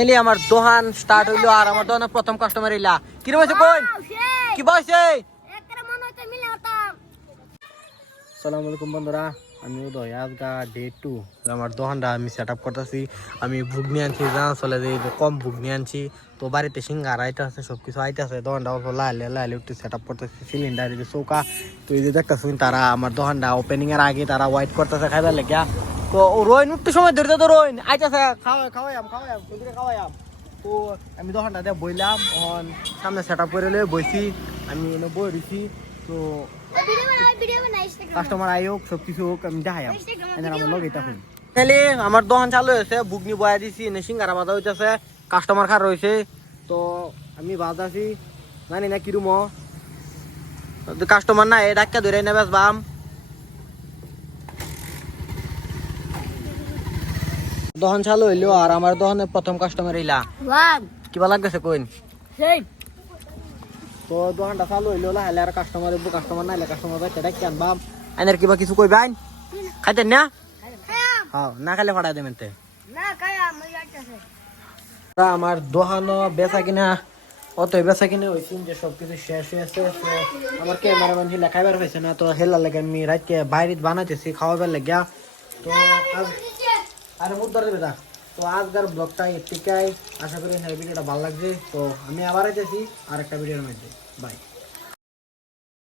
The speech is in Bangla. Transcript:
এলি আমার দোকান স্টার্ট হইলো আর আমার দোকানের প্রথম কাস্টমার এলা কি রে বসে কই কি বসে আসসালামু আলাইকুম বন্ধুরা আমি উদয় আজকা ডে 2 আমার দোকানটা আমি সেট আপ করতেছি আমি ভুগনি আনছি জানা চলে যে কম ভুগনি আনছি তো বাড়িতে সিঙ্গার আইতে আছে সব কিছু আইতে আছে দোকানটা অল্প লাইলে একটু সেট আপ করতেছি সিলিন্ডার এই যে চৌকা তো এই যে দেখতেছি তারা আমার দোকানটা ওপেনিং এর আগে তারা ওয়েট করতেছে খাইবার লেগা তো রোহিন একটু সময় ধরে তো রোহিন আইতেছে খাওয়াইম তো আমি দোকানটা দিয়ে বইলাম সামনে সেট আপ করে বইছি আমি বই দিছি তো কাস্টমার আয়োগ সবকিছু হোক আমি দেখাই আমার লগে তখন তাহলে আমার দোকান চালু হয়েছে বুগনি বয়া দিছি সিঙ্গারা বাজা হইতেছে কাস্টমার খার রয়েছে তো আমি বাজাছি জানি না কিরম কাস্টমার না এ ডাক্কা ধরে নেবে বাম দোকান চালু হইলো আর আমার দোকানে প্রথম কাস্টমার এলা কিবা লাগতেছে কইন তো দোকানটা চালু হইলো লাইলে আর কাস্টমার নাইলে কাস্টমার ডাক্কা আনবাম আইনার কিবা কিছু কইবেন খাইতেন না হ্যাঁ না খাইলে ফাটাই দেবেন আমার দোকানও বেচা কিনা অত বেচা কিনে হয়েছে যে সবকিছু শেষ হয়েছে আমার ক্যামেরাম্যান হিলা খাইবার পাইছে না তো হেলা লাগে আমি রাতকে বাইরে বানাইতেছি খাওয়াবার লাগিয়া তো আরে মুখ ধরে বেটা তো আজকের ব্লগটা এর থেকে আশা করি ভিডিওটা ভালো লাগছে তো আমি আবার আইতেছি আর একটা ভিডিওর মধ্যে বাই।